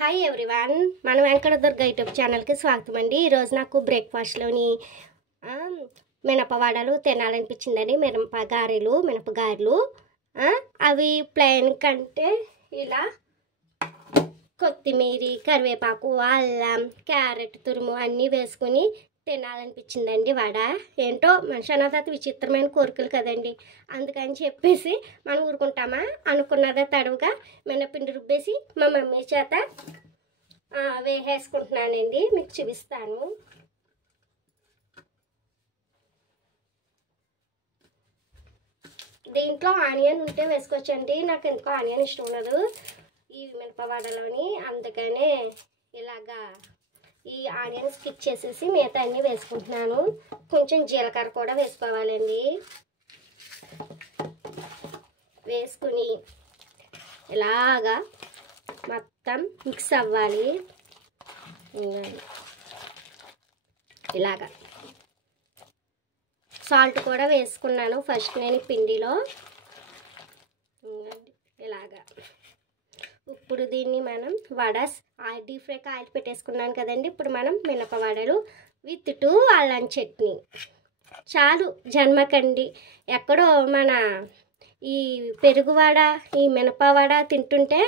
Hi everyone, మన Venkata Durga YouTube ఛానల్కి స్వాగతం అండి. ఈరోజు నాకు బ్రేక్ఫాస్ట్లోని మినపవాడలు తినాలనిపించిందండి. మినపగారెలు అవి ప్లెయిన్ కంటే ఇలా కొత్తిమీర, కరివేపాకు, అల్లం, క్యారెట్ తురుము అన్నీ వేసుకుని తినాలనిపించిందండి. వడ ఏంటో మనిషి అన్నది విచిత్రమైన కోరికలు కదండి. అందుకని చెప్పేసి మనం ఊరుకుంటామా అనుకున్నదే తడువుగా మినపిండి రుబ్బేసి మా మమ్మీ చేత వేసేసుకుంటున్నానండి. మీకు చూపిస్తాను. దీంట్లో ఆనియన్ ఉంటే వేసుకోవచ్చండి. నాకు ఎందుకో ఆనియన్ ఇష్టం ఉండదు ఈ మినపవాడలోని, అందుకనే ఇలాగా ఈ ఆనియన్ స్కిప్ చేసేసి మిగతా అన్నీ వేసుకుంటున్నాను. కొంచెం జీలకర్ర కూడా వేసుకోవాలండి. వేసుకుని ఇలాగా మొత్తం మిక్స్ అవ్వాలి. ఇలాగా సాల్ట్ కూడా వేసుకున్నాను ఫస్ట్ నేను పిండిలో. ఇలాగా ఇప్పుడు దీన్ని మనం డీప్ ఫ్రైకి ఆయిల్ పెట్టేసుకున్నాను కదండి. ఇప్పుడు మనం మినపవడలు విత్ అల్లం చట్నీ చాలు జన్మకండి. ఎక్కడో మన ఈ పెరుగువడ, ఈ మినపవడ తింటుంటే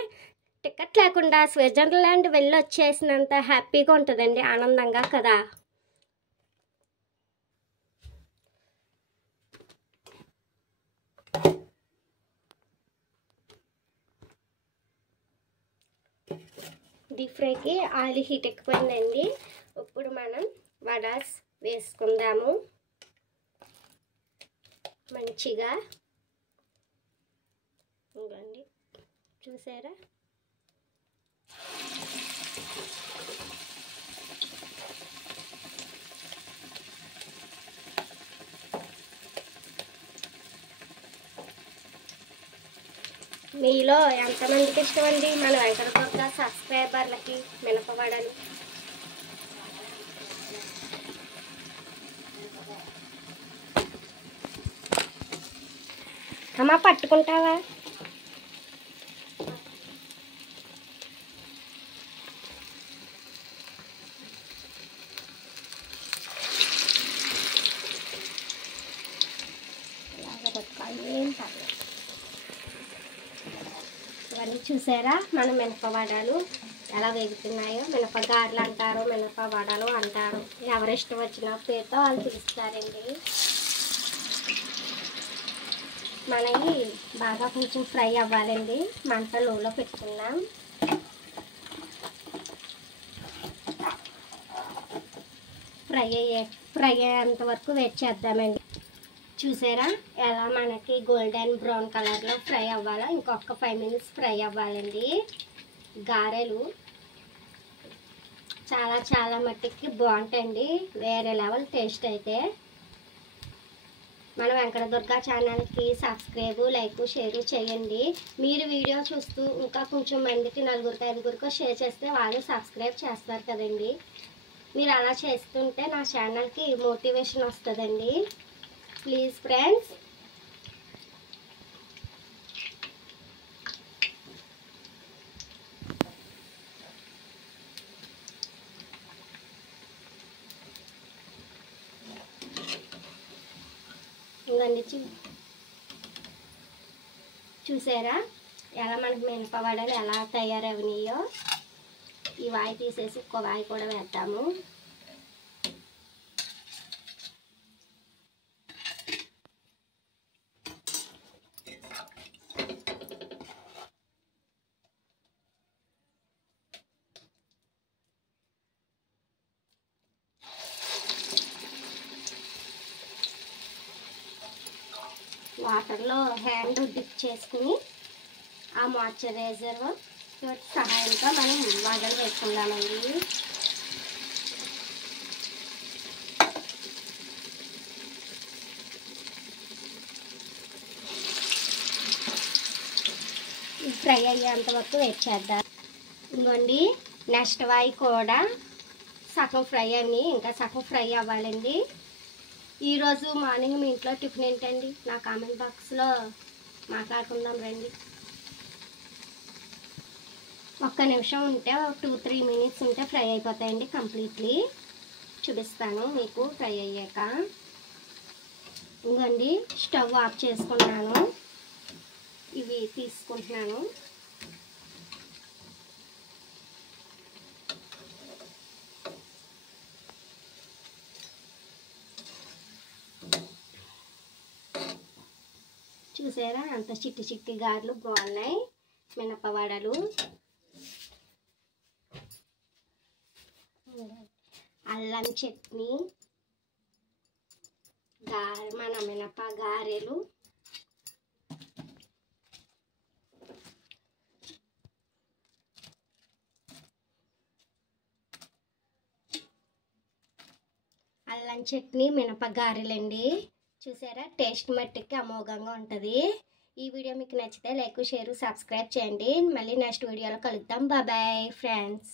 టికెట్ లేకుండా స్విట్జర్లాండ్ వెళ్ళి వచ్చేసినంత హ్యాపీగా ఉంటుందండి, ఆనందంగా కదా. డీప్ ఫ్రైకి ఆయిల్ హీట్ ఎక్కువైందండి. ఇప్పుడు మనం వడాస్ వేసుకుందాము. మంచిగా ఇవ్వండి, చూసారా. మీలో ఎంతమందికి ఇష్టమండి మన వెంకట దుర్గ సబ్స్క్రైబర్లకి మినపవడలు? అమ్మా పట్టుకుంటావా? ఇవన్నీ చూసారా మన మినపవడలు ఎలా వేగుతున్నాయో. మినపగారెలు అంటారు, మినపవడలు అంటారు, ఎవరి ఇష్టం వచ్చిన పేరుతో వాళ్ళు పిలుస్తారండి. మనకి బాగా కొంచెం ఫ్రై అవ్వాలండి. మంట లోలో పెట్టుకున్నాం. ఫ్రై అయ్యేంత వరకు వెయిట్ చేద్దామండి. చూసారా ఎలా మనకి గోల్డెన్ బ్రౌన్ కలర్లో ఫ్రై అవ్వాలో. ఇంకొక 5 minutes ఫ్రై అవ్వాలండి. గారెలు చాలా మట్టికి బాగుంటాయండి, వేరే లెవెల్ టేస్ట్. అయితే మన వెంకట దుర్గ ఛానల్కి సబ్స్క్రైబ్, లైక్, షేర్ చేయండి. మీరు వీడియో చూస్తూ ఇంకా కొంచెం మందికి 4-5 షేర్ చేస్తే వాళ్ళు సబ్స్క్రైబ్ చేస్తారు కదండి. మీరు అలా చేస్తుంటే నా ఛానల్కి మోటివేషన్ వస్తుందండి. Please friends. ఇవన్నీ చూసారా ఎలా మనకి మినపవడలు ఎలా తయారవనియో. ఈ వాయి తీసేసి ఇంకో వాయి కూడా వేద్దాము. వాటర్లో హ్యాండ్ డిప్ చేసుకుని ఆ మాయిశ్చరైజర్ సహాయంతో మనం వడలు వేసుకుందామండి. ఫ్రై అయ్యేంత వరకు వెయిట్ చేద్దాం. ఇంకోండి నెక్స్ట్ వాయి కూడా సగం ఫ్రై అయ్యి ఇంకా సగం ఫ్రై అవ్వాలండి. ఈరోజు మార్నింగ్ మీ ఇంట్లో టిఫిన్ ఏంటండి? నా కామెంట్ బాక్స్లో మాట్లాడుకుందాం రండి. ఒక్క నిమిషం ఉంటే 2-3 మినిట్స్ ఉంటే ఫ్రై అయిపోతాయండి కంప్లీట్లీ. చూపిస్తాను మీకు ఫ్రై అయ్యాక. ఇంకండి స్టవ్ ఆఫ్ చేసుకున్నాను. ఇవి తీసుకుంటున్నాను. చూసారా అంత చిట్టి చిట్టి గారెలు బాగున్నాయి. మినపవడలు, అల్లం చట్నీ, మన మినప గారెలు, అల్లం చట్నీ మినప గారెలండి. చూసారా టేస్ట్ మట్టికి అమోఘంగా ఉంటుంది. ఈ వీడియో మీకు నచ్చితే లైక్, షేర్, సబ్స్క్రైబ్ చేయండి. మళ్ళీ నెక్స్ట్ వీడియోలో కలుద్దాం. Bye friends.